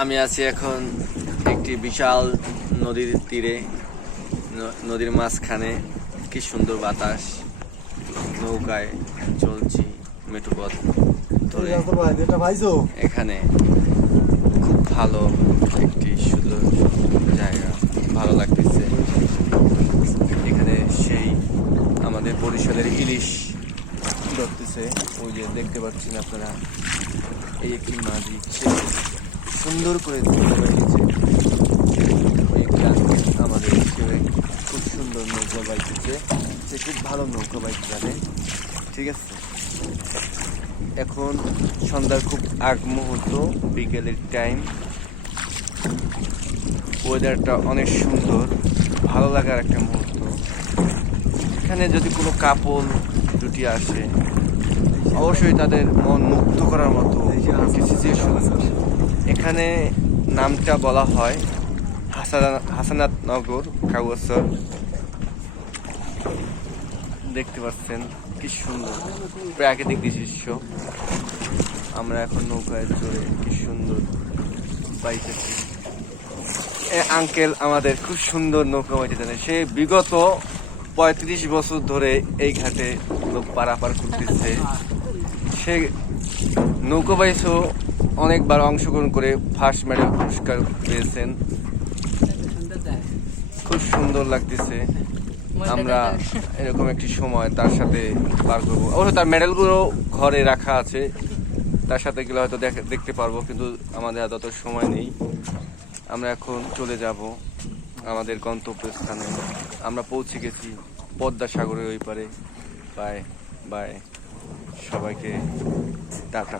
আমি আছি এখন একটি বিশাল নদীর তীরে, নদীর মাঝখানে। কি সুন্দর বাতাস, নৌকায় চলছি মেঠো পথ ধরে। এখানে খুব ভালো একটি সুন্দর জায়গা, ভালো লাগতেছে। এখানে সেই আমাদের বরিশালের ইলিশ ধরতেছে, ওই যে দেখতে পাচ্ছেন আপনারা। এই একটি মাঝি সুন্দর করে নৌকা বাইতেছে। আমাদের হিসেবে খুব সুন্দর নৌকা বাইতেছে, সে খুব ভালো নৌকা বাইতে জানে। ঠিক আছে, এখন সন্ধ্যার খুব আগ মুহূর্ত, বিকেলের টাইম। ওয়েদারটা অনেক সুন্দর, ভালো লাগার একটা মুহূর্ত। এখানে যদি কোনো কাপল জুটি আসে, অবশ্যই তাদের মন মুগ্ধ করার মতো সিচুয়েশন। এখানে নামটা বলা হয় হাসানাতনগর কাউয়াসর। দেখতে পাচ্ছেন কি সুন্দর প্রাকৃতিক দৃশ্য। আমরা এখন নৌকায় চড়ে কি সুন্দর বাইতেছি। আঙ্কেল আমাদের খুব সুন্দর নৌকা বাইতে জানে। সে বিগত 35 বছর ধরে এই ঘাটে লোক পারাপার করতেছে। সে নৌকা বাইচও অনেকবার অংশগ্রহণ করে ফার্স্ট মেডেল পুরস্কার পেয়েছেন। খুব সুন্দর লাগতেছে। আমরা এরকম একটি সময় তার সাথে পার করবো। অবশ্য তার মেডেলগুলো ঘরে রাখা আছে, তার সাথে গেলে হয়তো দেখতে পারবো, কিন্তু আমাদের আর তত সময় নেই। আমরা এখন চলে যাব আমাদের গন্তব্যস্থানে। আমরা পৌঁছে গেছি পদ্মা সাগরের ওই পারে। বাই বাই, সবাইকে টাটা।